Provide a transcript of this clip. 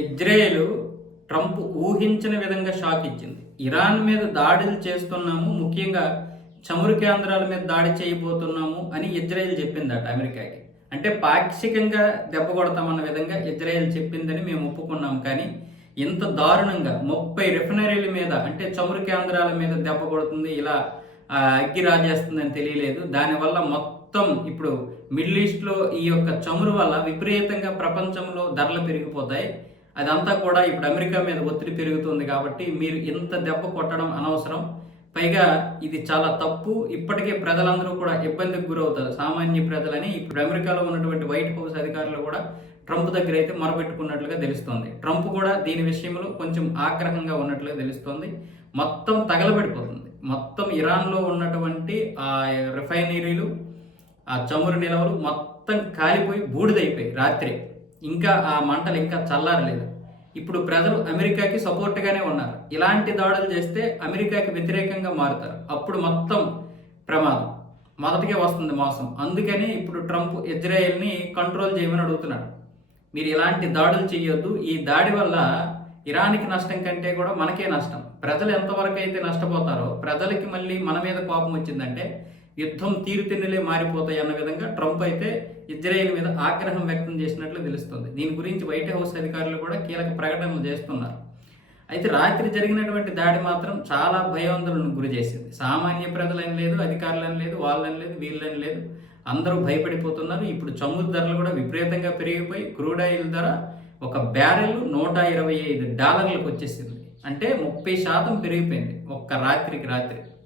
Israel Trump ఊహించిన విధంగా shock ఇచ్చింది. ఇరాన్ మీద దాడులు చేస్తున్నాము, ముఖ్యంగా చమురు కేంద్రాల మీద దాడి చేయబోతున్నాము అని ఇజ్రాయెల్ చెప్పిందట అమెరికాకి. అంటే పాక్షికంగా దెబ్బ కొడతామన్న విధంగా ఇజ్రాయెల్ చెప్పిందని మేము ఒప్పుకున్నాం. కానీ ఇంత దారుణంగా 30 రిఫైనరీల మీద, అంటే చమురు కేంద్రాల మీద దెబ్బ కొడుతుంది, ఇలా అగ్గి రాజేస్తుందని తెలియలేదు. దానివల్ల మొత్తం ఇప్పుడు మిడిల్ ఈస్ట్లో ఈ యొక్క చమురు వల్ల విపరీతంగా ప్రపంచంలో ధరలు పెరిగిపోతాయి. అదంతా కూడా ఇప్పుడు అమెరికా మీద ఒత్తిడి పెరుగుతుంది. కాబట్టి మీరు ఇంత దెబ్బ కొట్టడం అనవసరం, పైగా ఇది చాలా తప్పు, ఇప్పటికే ప్రజలందరూ కూడా ఇబ్బందికి గురవుతారు, సామాన్య ప్రజలని. ఇప్పుడు అమెరికాలో ఉన్నటువంటి వైట్ హౌస్ అధికారులు కూడా ట్రంప్ దగ్గర అయితే మొరపెట్టుకున్నట్లుగా తెలుస్తోంది. ట్రంప్ కూడా దీని విషయంలో కొంచెం ఆగ్రహంగా ఉన్నట్లుగా తెలుస్తోంది. మొత్తం తగలబడిపోతుంది. మొత్తం ఇరాన్లో ఉన్నటువంటి ఆ రిఫైనరీలు, ఆ చమురు నిల్వలు మొత్తం కాలిపోయి బూడిదైపోయి రాత్రి. ఇంకా ఆ మంటలు ఇంకా చల్లారలేదు. ఇప్పుడు ప్రజలు అమెరికాకి సపోర్ట్గానే ఉన్నారు. ఇలాంటి దాడులు చేస్తే అమెరికాకి వ్యతిరేకంగా మారుతారు. అప్పుడు మొత్తం ప్రమాదం మొదటికే వస్తుంది, మోసం. అందుకని ఇప్పుడు ట్రంప్ ఇజ్రాయెల్ని కంట్రోల్ చేయమని అడుగుతున్నాడు. మీరు ఇలాంటి దాడులు చేయొద్దు, ఈ దాడి వల్ల ఇరాన్కి నష్టం కంటే కూడా మనకే నష్టం. ప్రజలు ఎంతవరకు అయితే నష్టపోతారో, ప్రజలకి మళ్ళీ మన మీద కోపం వచ్చిందంటే యుద్ధం తీరుతెన్నులే మారిపోతాయి అన్న విధంగా ట్రంప్ అయితే ఇజ్రాయెల్ మీద ఆగ్రహం వ్యక్తం చేసినట్లు తెలుస్తుంది. దీని గురించి వైట్ హౌస్ అధికారులు కూడా కీలక ప్రకటనలు చేస్తున్నారు. అయితే రాత్రి జరిగినటువంటి దాడి మాత్రం చాలా భయాందోళనకు గురి చేసింది. సామాన్య ప్రజలని లేదు, అధికారులని లేదు, వాళ్ళని లేదు, వీళ్ళని లేదు, అందరూ భయపడిపోతున్నారు. ఇప్పుడు చమురు ధరలు కూడా విపరీతంగా పెరిగిపోయి క్రూడ్ ఆయిల్ ధర ఒక బ్యారెల్ $125 వచ్చేసింది. అంటే 30% పెరిగిపోయింది ఒక్క రాత్రికి రాత్రి.